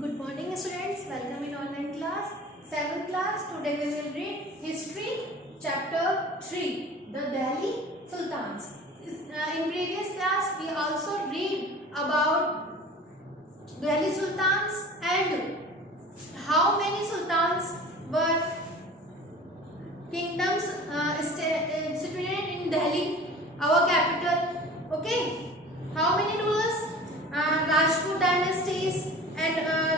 Good morning students, welcome in online class. 7th class, today we will read History chapter 3, the Delhi Sultans. In previous class we also read about Delhi Sultans and how many sultans were kingdoms situated in Delhi, our capital. Okay, how many rulers? Rajput dynasties and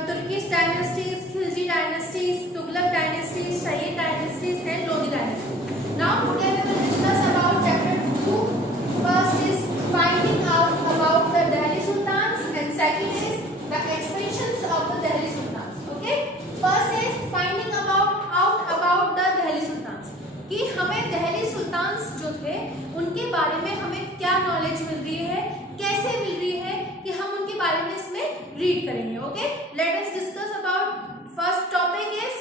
Turkish dynasties, Khilji dynasties, Tughlaq dynasties, Shahi dynasties and Lodi dynasty. Now today we will discuss about chapter 2. First is finding out about the Delhi Sultans and second is the expansions of the Delhi Sultans. Okay, first is finding out about the Delhi Sultans कि हमें Delhi sultans जो थे उनके बारे में हमें क्या knowledge मिल रही है, कैसे मिल रही है कि हम उनके बारे में इसमें रीड करेंगे. Okay, let us discuss about first topic is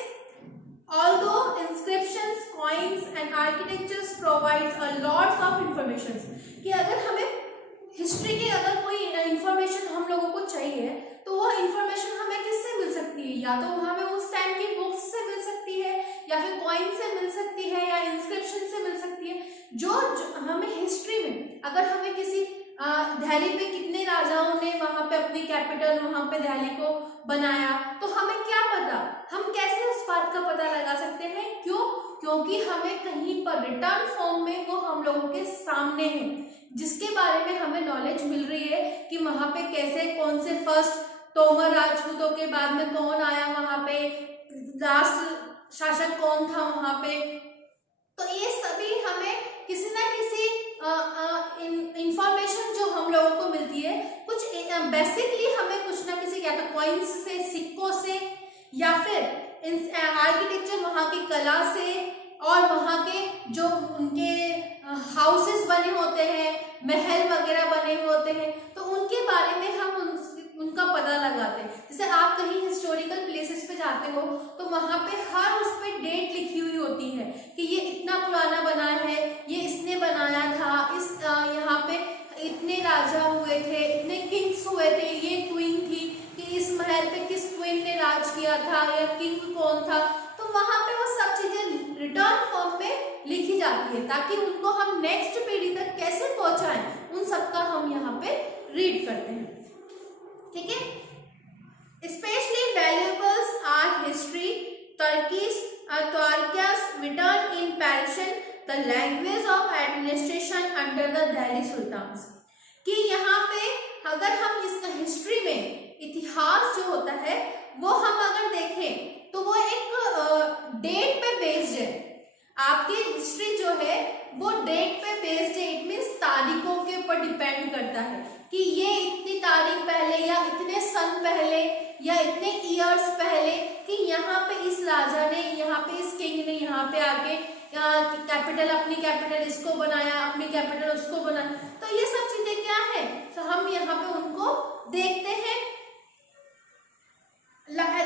although inscriptions, coins and architectures provides a lots of informations कि अगर हमें हिस्ट्री की अगर कोई इंफॉर्मेशन हम लोगों को चाहिए तो वो इंफॉर्मेशन हमें किससे मिल सकती है, या तो हमें उस टाइम की बुक्स से मिल सकती है या फिर कॉइन से मिल सकती है या इंस्क्रिप्शन से मिल सकती है. जो हमें हिस्ट्री में अगर हमें किसी दिल्ली पे कितने राजाओं ने वहां पे अपनी कैपिटल वहां पे दिल्ली को बनाया तो हमें क्या पता, हम कैसे उस बात का पता लगा सकते हैं. क्योंकि हमें कहीं पर रिटर्न फॉर्म में वो हम लोगों के सामने है जिसके बारे में हमें नॉलेज मिल रही है कि वहां पे कैसे कौन से फर्स्ट तोमर राजपूतों के बाद में कौन आया, वहां पे लास्ट शासक कौन था वहां पे. तो ये सभी हमें किसी ना किसी इंफॉर्मेशन जो हम लोगों को मिलती है, कुछ बेसिकली हमें कुछ ना किसी या तो कॉइन्स से, सिक्कों से या फिर आर्किटेक्चर वहाँ की कला से और वहाँ के जो उनके हाउसेस बने होते हैं, महल वगैरह बने होते हैं, तो उनके बारे में हम उनका पता लगाते हैं. जैसे आप कहीं हिस्टोरिकल प्लेसेस पे जाते हो तो वहाँ पे हर उस पे डेट लिखी हुई होती है कि ये इतना पुराना बना है, ये इसने बनाया था, इस यहाँ पे इतने राजा हुए थे, इतने किंग्स हुए थे, ये क्वीन थी कि इस महल पे किस क्वीन ने राज किया था या किंग कौन था. तो वहाँ पे वो सब चीजें रिटर्न फॉर्म में लिखी जाती है ताकि उनको हम नेक्स्ट पीढ़ी तक कैसे पहुंचाएं, उन सब का हम यहाँ पे रीड करते हैं. ठीक है, specially valuables our history, Turkish, Turkish written in Persian, the language of administration under the Delhi Sultans. कि यहाँ पे अगर हम इस हिस्ट्री में इतिहास जो होता है वो हम अगर देखें तो वो एक डेट पे बेस्ड है. आपकी हिस्ट्री जो है वो डेट पे बेस्ड है. इट मीन्स तारीखों के ऊपर डिपेंड करता है कि ये इतनी तारीख पहले या इतने सन पहले या इतने ईयर्स पहले कि यहाँ पे इस राजा ने, यहाँ पे इस किंग ने यहाँ पे आके कैपिटल, अपनी कैपिटल इसको बनाया, अपनी कैपिटल उसको बनाया. तो ये सब चीजें क्या है, तो हम यहाँ पे उनको देखते हैं.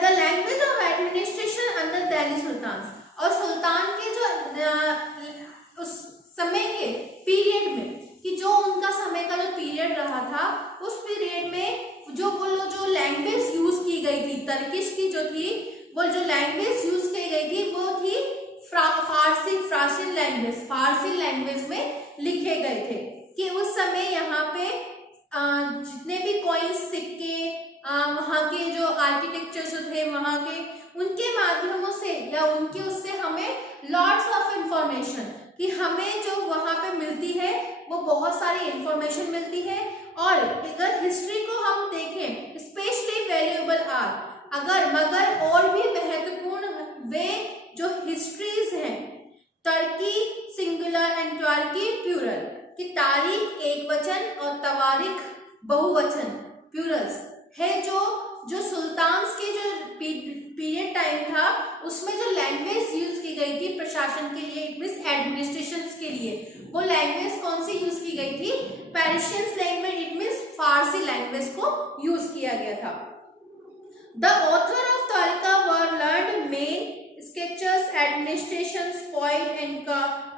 The language of administration under Delhi sultan, और सुल्तान के जो उस समय के पीरियड में कि जो उनका समय का जो पीरियड रहा था उस पीरियड में जो लैंग्वेज यूज की गई थी, तर्किश की जो थी, वो जो लैंग्वेज यूज की गई थी वो थी फारसी लैंग्वेज में लिखे गए थे. कि उस समय यहाँ पे जितने भी कॉइन्स, सिक्के, वहाँ के जो आर्किटेक्चर जो थे वहाँ के, उनके माध्यमों से या उनके उससे हमें लॉट्स ऑफ इंफॉर्मेशन कि हमें जो वहाँ पे मिलती है वो बहुत सारी इंफॉर्मेशन मिलती है. और अगर हिस्ट्री को हम देखें स्पेशली वैल्यूएबल आर मगर और भी महत्वपूर्ण वे जो हिस्ट्रीज हैं, टर्की सिंगुलर एंड टर्की प्लूरल कि तारीख एक वचन और तवारीख बहुवचन प्लूरल्स है. जो सुल्तान्स के जो पीरियड टाइम था उसमें जो लैंग्वेज यूज की गई थी प्रशासन के लिए, इट मीन्स एडमिनिस्ट्रेशन के लिए, वो लैंग्वेज कौन सी यूज की गई थी, Persian language, it means Farsi language को यूज किया गया था. The author of tarikh were learned men sketches, administrations, poet and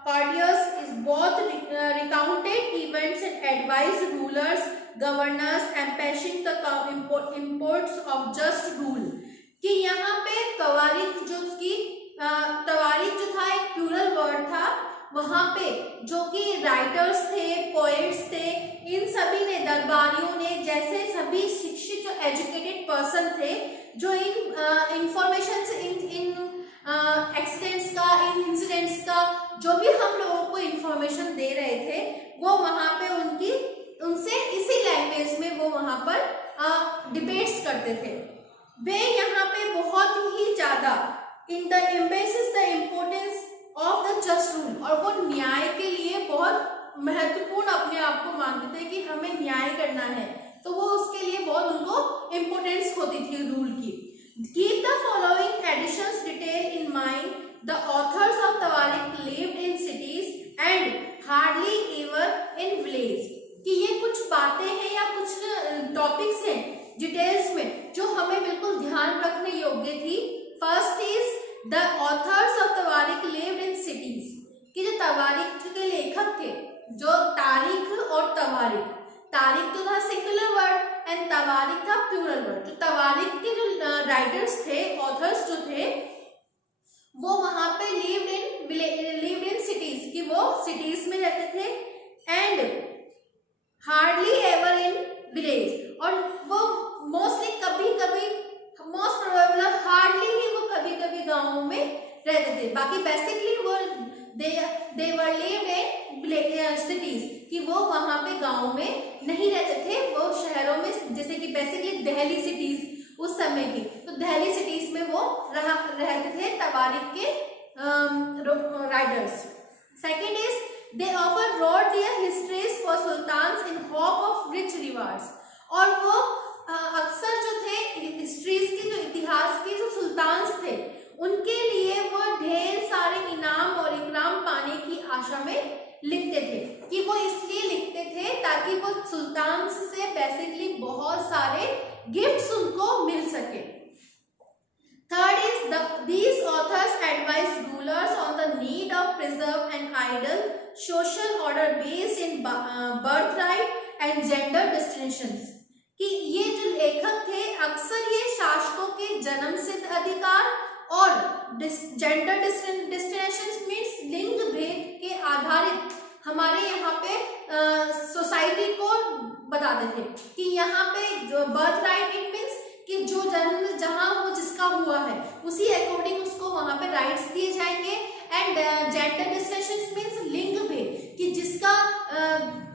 courtiers is both recounted events and advised rulers, governors, and passing the imports of just rule. कि यहाँ पे तवारीख तवारीख जो था एक प्लूरल वर्ड था, वहां पे जो कि राइटर्स थे, पोएट्स थे, इन सभी ने, दरबारियों ने, जैसे सभी शिक्षित जो एजुकेटेड पर्सन थे, जो इन इंफॉर्मेशन से, इन एक्सीडेंट्स का, इन इंसिडेंट्स का जो भी हम लोगों को इंफॉर्मेशन दे रहे थे, वो वहां पे उनसे इसी लैंग्वेज में वो वहां पर डिबेट्स करते थे। वे यहाँ पे बहुत ही ज्यादा in the ambiences the importance of the just rule, और वो न्याय के लिए बहुत महत्वपूर्ण अपने आप को मानते थे कि हमें न्याय करना है, तो वो उसके लिए बहुत उनको इम्पोर्टेंस होती थी रूल की। Keep the following additions detail in mind, the authors of tawarikh lived in cities and hardly ever in village. कि ये कुछ बातें हैं या कुछ टॉपिक्स हैं डिटेल्स में जो हमें बिल्कुल ध्यान रखने योग्य थी। First is the authors of tawarikh lived in cities, कि जो तवारीख के लेखक थे, जो तारीख और तवारीख, तारीख तो था सिंगुलर वर्ड एंड तवारीख था प्लूरल वर्ड। जो तवारीख के जो राइटर्स थे, ऑथर्स जो थे, वो वहां पे लिव्ड इन सिटीज, कि वो सिटीज में रहते थे, and hardly ever in village, और वो मोस्टली कभी कभी, मोस्ट प्रोबेबल हार्डली ही वो कभी कभी गाँवों में रहते थे। बाकी बेसिकली वो दे वर लिव्ड इन सिटीज, कि वो वहां पे गाँव में नहीं रहते थे, वो शहरों में, जैसे कि बेसिकली दिल्ली सिटीज उस समय की, तो दिल्ली सिटीज में वो रहते थे तवारीख के writers. Second is they often wrote their histories for sultans in hope of rich rewards, और वो अक्सर जो थे हिस्ट्रीज की, जो इतिहास के जो सुल्तान्स थे, उनके लिए वो ढेर सारे इनाम और इकराम पाने की आशा में लिखते थे। कि वो इसलिए लिखते थे ताकि वो सुल्तान्स से बेसिकली बहुत सारे गिफ्ट्स उनको मिल सके। Third is these authors advise rulers on the need of preserve an ideal social order based in birthright and gender distinctions, कि ये जो लेखक थे अक्सर ये शासकों के जन्म सिद्ध अधिकार और जेंडर डिस्टिंक्शंस मीन्स लिंग भेद के आधारित हमारे यहाँ पे सोसाइटी को बताते थे। कि यहाँ पे जो बर्थ राइट, इट मीन्स कि जो जन्म जहाँ वो जिसका हुआ है उसी अकॉर्डिंग उसको वहां पे राइट्स दिए जाएंगे, एंड जेंडर डिस्टिंक्शंस मीन्स लिंग भेद, कि जिसका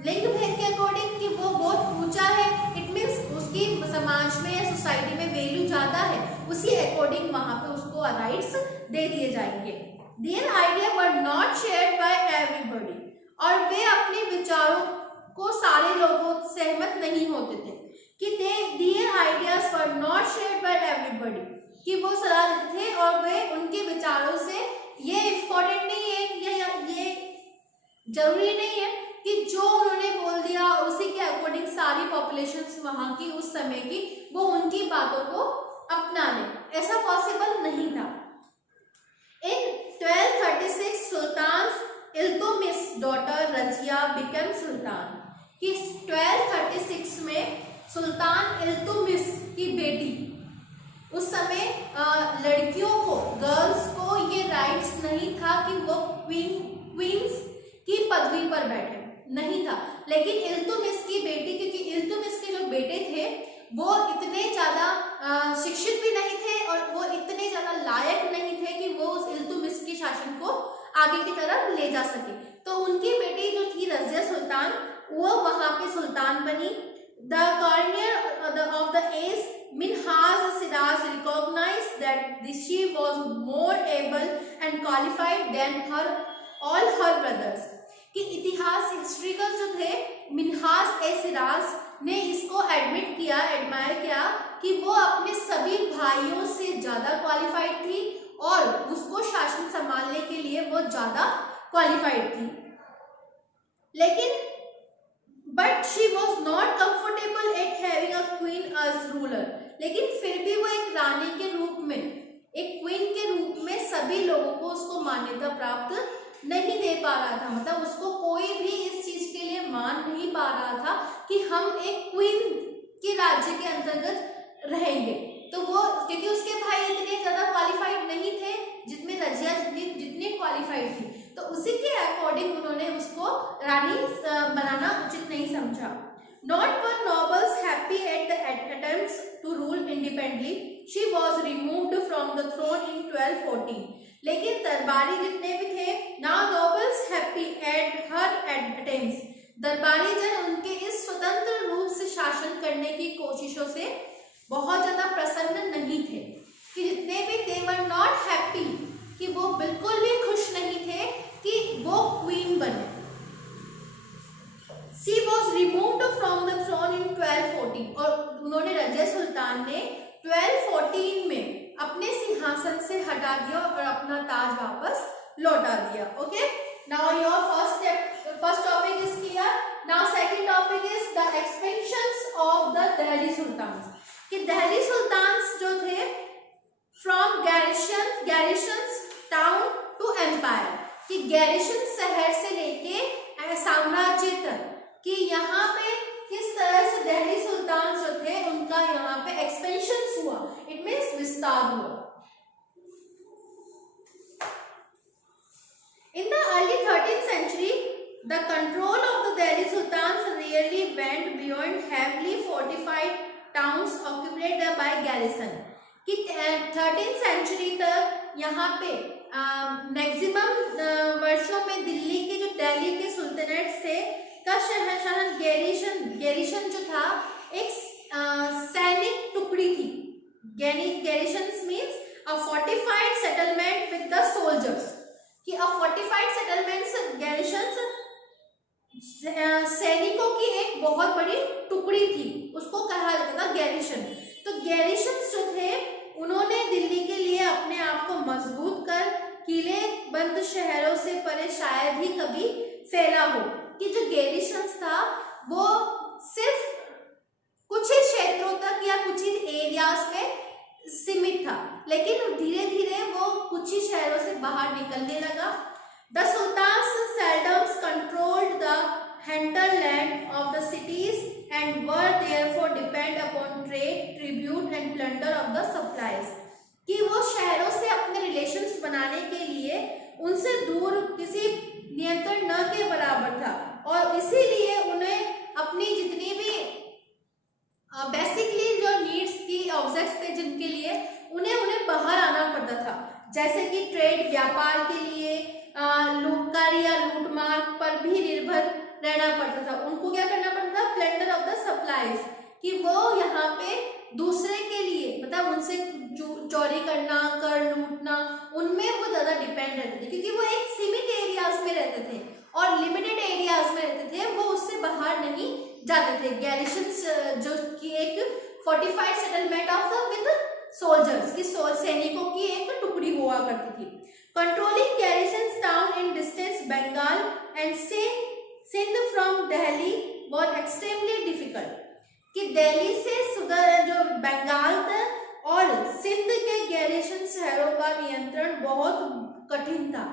लिंग भेद के अकॉर्डिंग कि वो बहुत ऊंचा है, इट मीन्स उसकी समाज में या सोसाइटी में वैल्यू ज्यादा है, उसी अकॉर्डिंग वहां पे उसको राइट्स दे दिए जाएंगे। Their idea were not shared by everybody, और वे अपने विचारों को सारे लोगों सहमत नहीं होते थे। कि their ideas were not shared by everybody, कि वो सलाह देते थे और वे उनके विचारों से, ये इम्पोर्टेंट नहीं है या ये जरूरी नहीं है कि जो उन्होंने बोल दिया उसी के अकॉर्डिंग सारी पॉपुलेशन वहां की उस समय की वो उनकी बातों को अपना ले, ऐसा पॉसिबल नहीं था। इन 1236 सुल्तान इल्तुतमिश डॉटर रजिया बिकम सुल्तान, कि 1236 में सुल्तान इल्तुतमिश की बेटी, उस समय लड़कियों को, गर्ल्स को ये राइट्स नहीं था कि वो क्वींस की पदवी पर बैठे, नहीं था। लेकिन इल्तुतमिश की बेटी, क्योंकि इल्तुतमिश के जो बेटे थे वो इतने ज्यादा शिक्षित भी नहीं थे और वो इतने ज्यादा लायक नहीं थे कि वो उस इल्तुतमिश के शासन को आगे की तरफ ले जा सके, तो उनकी बेटी जो थी रजिया सुल्तान, वो वहां पे सुल्तान बनी। The coroner of the ace Minhas Siraz recognized that she was more able and qualified than all her brothers, कि इतिहास हिस्ट्रिकल जो थे मिन्हास ए सिराज ने इसको एडमिट किया, एडमायर किया कि वो अपने सभी भाइयों से ज्यादा क्वालिफाइड थी और उसको शासन संभालने के लिए वो ज्यादा क्वालिफाइड थी। लेकिन but she was not comfortable at having a queen as ruler, लेकिन फिर भी वो एक रानी के रूप में, एक क्वीन के रूप में सभी लोगों को उसको मान्यता प्राप्त नहीं दे पा रहा था। मतलब उसको कोई भी इस चीज के लिए मान नहीं पा रहा था कि हम एक क्वीन के राज्य के अंतर्गत रहेंगे। तो वो क्योंकि उसके भाई नहीं थे जितने रजिया जितनी क्वालिफाइड थी, तो उसी के अकॉर्डिंग उन्होंने उसको रानी बनाना उचित नहीं समझा। Not one nobles happy at the attempts to rule independently, she was removed from the throne in 1214। लेकिन दरबारी जितने भी थे, now nobles happy at her attempts, दरबारी जन उनके इस स्वतंत्र रूप से शासन करने की कोशिशों से बहुत ज्यादा प्रसन्न नहीं थे, कि जितने भी दे वर नॉट हैप्पी, कि वो बिल्कुल भी खुश नहीं थे कि वो क्वीन बने। She was removed from the throne in 1214, और उन्होंने रजिया सुल्तान ने 1214 में अपने सिंहासन से हटा दिया और अपना ताज वापस लौटा दिया। Okay, now your first topic is clear. Now second topic is the expansions of the Delhi sultans, कि दिल्ली सुल्तान्स जो थे from garrisons town to empire, कि गैरिशन शहर से लेके साम्राज्य तक, कि यहाँ पे किस तरह से दिल्ली सुल्तान जो थे उनका यहाँ पे एक्सपेंशन हुआ, इट मीन्स विस्तार हुआ। In the early 13th century, the control of the Delhi Sultans rarely went beyond heavily fortified towns occupied by garrison, कि 13th century तक यहाँ पे मैक्सिमम वर्षों में दिल्ली के जो दिल्ली के सुल्तानेट थे का शहर गैरिशन जो था एक सैनिक टुकड़ी थी। Garrison means a fortified settlement with the soldiers, कि अ फोर्टिफाइड सेटलमेंट्स गैरिशंस सैनिकों की एक बहुत बड़ी टुकड़ी थी, उसको कहा जाता था गैरिशन। तो गैरिशंस जो थे उन्होंने दिल्ली के लिए अपने आप को मजबूत कर किले बंद शहरों से परे शायद ही कभी फैला हो, कि जो गैरिशंस था वो सिर्फ कुछ ही क्षेत्रों तक या कुछ ही एरियाज में सीमित था, लेकिन धीरे धीरे वो कुछ ही शहरों से बाहर निकलने लगा। The sultans seldoms controlled the hinterland of the cities and were therefore depend upon trade, tribute and plunder of the supplies, कि वो शहरों से अपने रिलेशंस बनाने के लिए उनसे दूर किसी नियंत्रण न के बराबर था, और इसीलिए उन्हें अपनी जितनी भी बेसिकली जो नीड्स की ऑब्जेक्ट्स थे जिनके लिए उन्हें बाहर आना पड़ता था, जैसे कि ट्रेड व्यापार के लिए लूटकारी या लूटमार पर भी निर्भर रहना पड़ता था। उनको क्या करना पड़ता था, प्लंडर ऑफ द सप्लाईज, कि वो यहाँ पे दूसरे के लिए मतलब उनसे चोरी करना, कर लूटना, उनमें वो ज्यादा डिपेंड रहते थे, क्योंकि वो एक सीमित एरियाज में रहते थे और लिमिटेड एरियाज में रहते थे, वो उससे बाहर नहीं जाते थे। गैरिशंस जो कि एक fortified settlement of the with soldiers, की सैनिकों की एक टुकड़ी हुआ करती थी। Controlling garrisons town in distance Bengal and Sindh from Delhi was extremely difficult, कि दिल्ली से जो बंगाल तक और सिंध के गैरिशन शहरों का नियंत्रण बहुत कठिन था,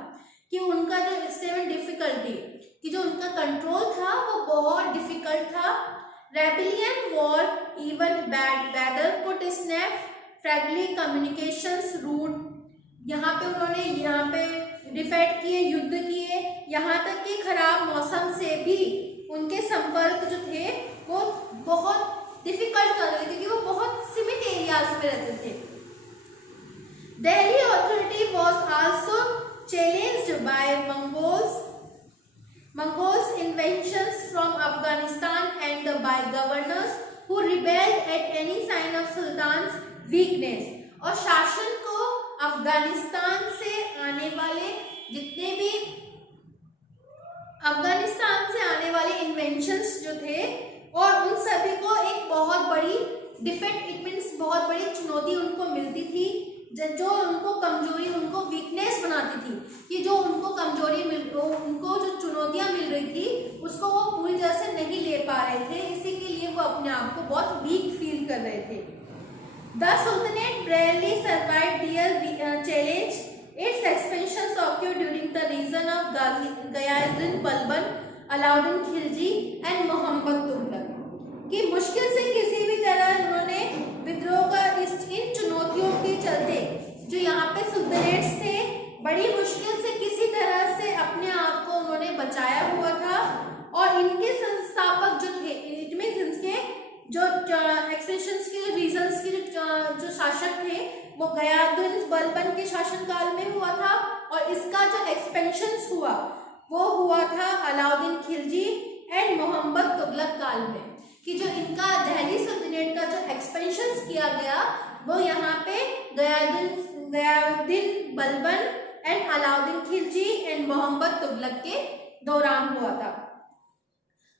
कि उनका जो एक्सट्रीम डिफिकल्टी, कि जो उनका कंट्रोल था वो बहुत डिफिकल्ट था। Rebellion war even bad weather could snap fragile communications route, यहाँ पे उन्होंने यहाँ पे डिफेक्ट किए, युद्ध किए, यहाँ तक कि खराब मौसम से भी उनके संपर्क जो थे वो बहुत डिफिकल्ट कर रहे थे, क्योंकि वो बहुत सीमित एरियाज में रहते थे। Delhi authority was also challenged by Mongols inventions from Afghanistan and by governors who rebelled at any sign of sultans weakness, और शासन को अफगानिस्तान से आने वाले जितने भी अफगानिस्तान से आने वाले इन्वेंशंस जो थे और उन सभी को एक बहुत बड़ी डिफेक्ट, इट मीन्स बहुत बड़ी चुनौती उनको मिलती थी, जो उनको कमजोरी, उनको वीकनेस बनाती थी, कि जो उनको कमजोरी उनको जो चुनौतियां मिल रही थी उसको वो पूरी तरह से नहीं ले पा रहे थे, इसी के लिए वो अपने आप को बहुत वीक फील कर रहे थे। The Sultanate barely survived their challenge. Its expansions occurred during the reign of Ghaziyuddin Balban, Alauddin Khilji and Muhammad Tughlaq, कि मुश्किल से किसी भी तरह उन्होंने विद्रोह का इन चुनौतियों के चलते जो यहाँ पे स्टेट्स थे, बड़ी मुश्किल से किसी तरह से अपने आप को उन्होंने बचाया हुआ था। और इनके संस्थापक जो थे, इट मींस इनके जो एक्सपेंशंस के रीजंस के जो शासक थे वो गयादुल बलबन के शासनकाल में हुआ था। और इसका जो एक्सपेंशंस हुआ वो हुआ था अलाउद्दीन खिलजी एंड मोहम्मद तुगलक काल में, कि जो इनका दिल्ली सुल्तानेट का जो एक्सपेंशंस किया गया वो यहाँ पे गयाउद्दीन बलबन एंड अलाउद्दीन खिलजी एंड मोहम्मद तुगलक के दौरान हुआ था।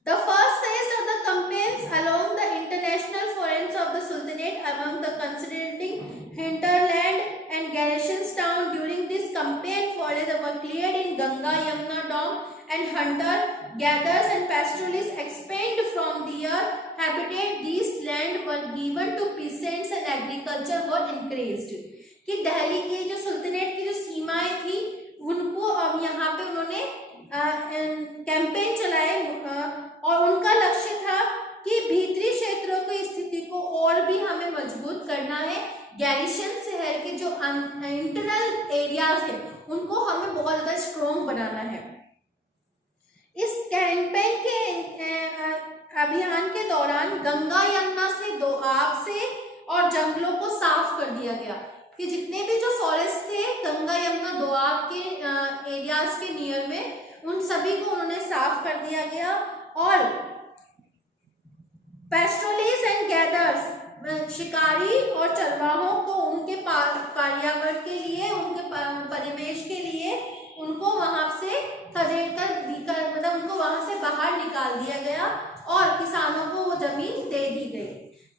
The first phase of the campaigns along the international fronts of the Sultanate among the considering hinterland and garrisons town during this campaign forests were cleared in Ganga, Yamuna, Dam and hunter-gatherers and pastoralists expelled from their habitat. These land were given to peasants and agriculture were increased. कि दिल्ली की जो sultanate की जो सीमाएं थी उनको अब यहाँ पे उन्होंने कैंपेन चलाए और उनका लक्ष्य था कि भीतरी क्षेत्रों की स्थिति को और भी हमें मजबूत करना है। गैरिशन शहर के जो इंटरनल एरियाज है उनको हमें बहुत ज़्यादा स्ट्रॉन्ग बनाना है। इस कैंपेन के अभियान के दौरान गंगा यमुना से दोआब से और जंगलों को साफ कर दिया गया कि जितने भी जो फॉरेस्ट थे गंगा यमुना दोआब के एरियाज के नियर में उन सभी को उन्होंने साफ कर दिया गया। और पेस्टोलिस एंड गैदर्स शिकारी और चरवाहों को उनके पर्यावरण के लिए, उनके परिवेश के लिए उनको वहां से खदेड़ कर मतलब उनको वहां से बाहर निकाल दिया गया और किसानों को वो जमीन दे दी गई।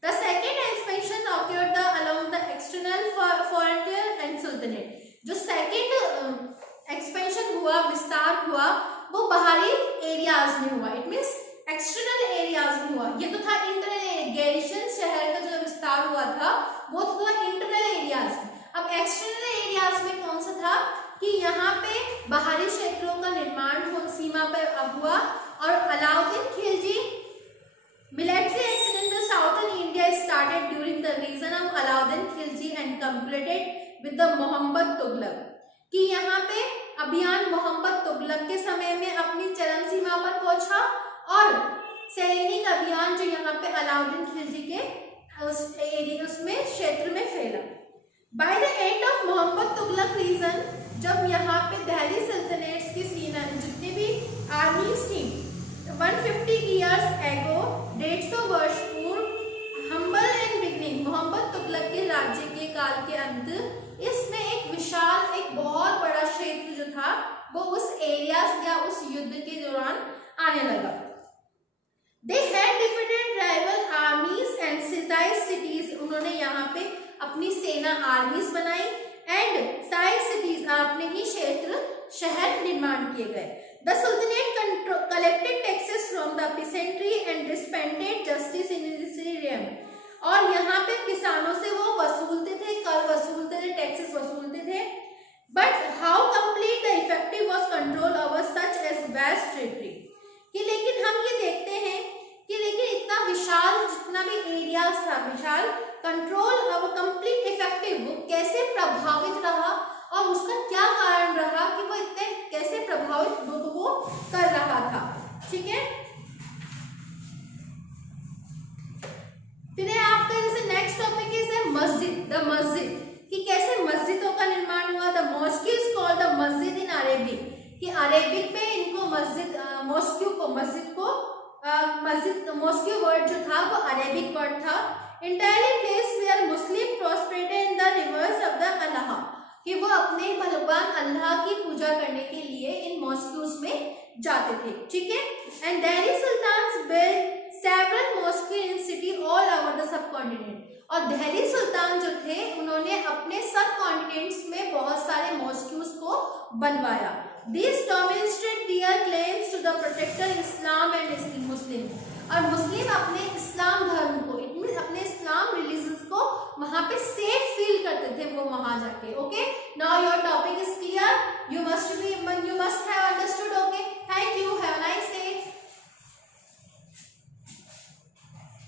The second expansion occurred along the external frontier and sultanate. जो सेकेंड एक्सपेंशन हुआ, विस्तार हुआ, वो बाहरी एरियाज में हुआ। इट मीन्स एक्सटर्नल एरियाज में हुआ। ये तो था इंटरनल, गैरिशन शहर का जो विस्तार हुआ था वो तो था इंटरनल एरियाज। अब एक्सटर्नल एरियाज में कौन सा था कि यहाँ पे बाहरी क्षेत्रों का निर्माण सीमा पर अब हुआ। और Alauddin Khilji military action in the southern India started during the reign of Alauddin Khilji and completed with the Muhammad Tughlaq, कि यहाँ पे अभियान मोहम्मद तुगलक के समय में अपनी चरम सीमा पर पहुंचा और सैनिक अभियान जो यहाँ पे अलाउद्दीन खिलजी के उस एरिया उसमें क्षेत्र में फैला। By the end of Mohammad Tughlaq reign, जब यहाँ पे दिल्ली सल्तनत की सीना जितनी भी आर्मीज थी 150 years ago, 150 वर्ष पूर्व, humble and beginning, Mohammad Tughlaq के राज्य के काल के अंत, इसमें एक विशाल, एक बहुत बड़ा क्षेत्र जो था वो उस एरिया या उस युद्ध के दौरान आने लगा। They had defeated rival armies and seized cities, उन्होंने यहाँ पे अपनी सेना आर्मीज बनाई एंड seized cities, अपने ही क्षेत्र शहर निर्माण किए गए। The Sultanate collected taxes from the peasantry and dispensed justice in this realm, और यहाँ पे किसानों से वो वसूलते थे, कर वसूलते थे, टैक्सेस वसूलते थे। But how complete the effective was control over such as vast territory, कि लेकिन हम ये देखते हैं कि लेकिन इतना विशाल जितना भी एरिया था, विशाल कंट्रोल और कंप्लीट इफेक्टिव वो कैसे प्रभावित रहा और उसका क्या कारण रहा कि वो इतने कैसे प्रभावित वो कर रहा था। ठीक है, फिर आपका जैसे नेक्स्ट टॉपिक है मस्जिद, द मस्जिद, कि कैसे मस्जिदों का निर्माण हुआ। The mosque is called the मस्जिद इन अरेबिक, कि अरेबिक में इनको मस्जिद मॉस्क्यू वर्ड जो था वो अरेबिक वर्ड था। Entirely place where Muslim prosperated in the rivers of the Allah, कि वो अपने भगवान अल्लाह की पूजा करने के लिए इन मॉस्क्यूज में जाते थे। ठीक है, and Delhi sultans built several mosque in city all over the subcontinent, और दिल्ली सुल्तान जो थे उन्होंने अपने सब कॉन्टिनेंट्स में बहुत सारे मॉस्क्यूज को बनवाया। This demonstrate their claims to the protector Islam and Muslim, और मुस्लिम अपने इस्लाम धर्म को, इट मीन अपने इस्लाम रिलीजन को वहां पे सेफ फील करते थे वो वहां जाके। Okay, now your topic is clear, you must be